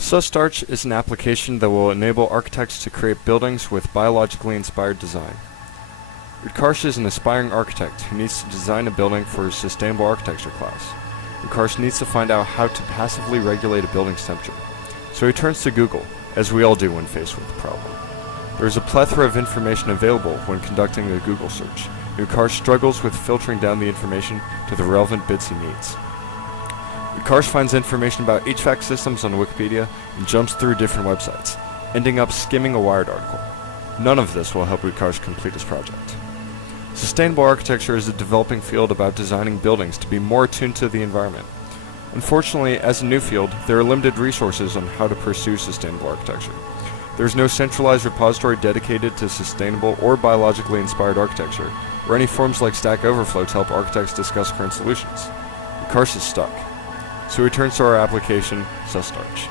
SustArch is an application that will enable architects to create buildings with biologically inspired design. Utkarsh is an aspiring architect who needs to design a building for his sustainable architecture class. Utkarsh needs to find out how to passively regulate a building's temperature. So he turns to Google, as we all do when faced with the problem. There is a plethora of information available when conducting a Google search. Utkarsh struggles with filtering down the information to the relevant bits he needs. Utkarsh finds information about HVAC systems on Wikipedia and jumps through different websites, ending up skimming a Wired article. None of this will help Utkarsh complete his project. Sustainable architecture is a developing field about designing buildings to be more attuned to the environment. Unfortunately, as a new field, there are limited resources on how to pursue sustainable architecture. There is no centralized repository dedicated to sustainable or biologically inspired architecture, or any forums like Stack Overflow to help architects discuss current solutions. Utkarsh is stuck. So he turns to our application, SustArch.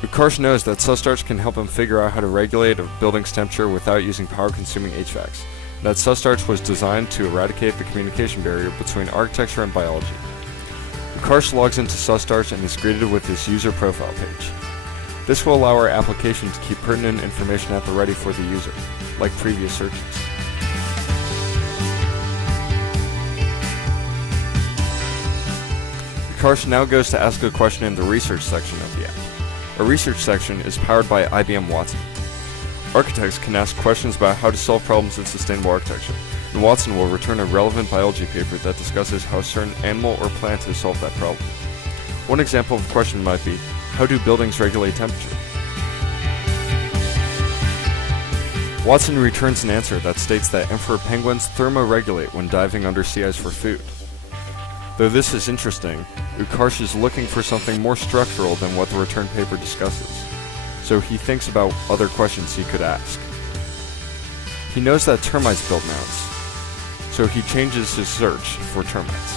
Utkarsh knows that SustArch can help him figure out how to regulate a building's temperature without using power-consuming HVACs, and that SustArch was designed to eradicate the communication barrier between architecture and biology. Utkarsh logs into SustArch and is greeted with his user profile page. This will allow our application to keep pertinent information at the ready for the user, like previous searches. Utkarsh now goes to ask a question in the research section of the app. Our research section is powered by IBM Watson. Architects can ask questions about how to solve problems in sustainable architecture, and Watson will return a relevant biology paper that discusses how a certain animal or plant has solved that problem. One example of a question might be, how do buildings regulate temperature? Watson returns an answer that states that emperor penguins thermoregulate when diving under sea ice for food. Though this is interesting, Utkarsh is looking for something more structural than what the return paper discusses, so he thinks about other questions he could ask. He knows that termites build mounds, so he changes his search for termites.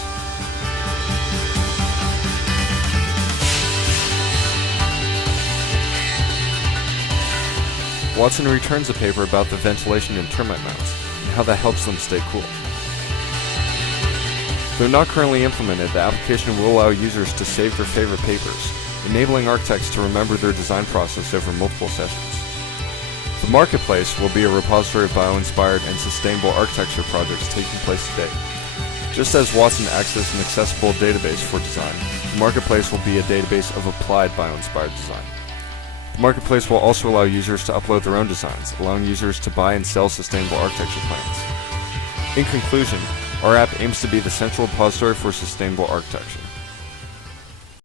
Watson returns a paper about the ventilation in termite mounds and how that helps them stay cool. Though not currently implemented, the application will allow users to save their favorite papers, enabling architects to remember their design process over multiple sessions. The marketplace will be a repository of bio-inspired and sustainable architecture projects taking place today. Just as Watson acts as an accessible database for design, the marketplace will be a database of applied bio-inspired design. The marketplace will also allow users to upload their own designs, allowing users to buy and sell sustainable architecture plans. In conclusion, our app aims to be the central repository for sustainable architecture.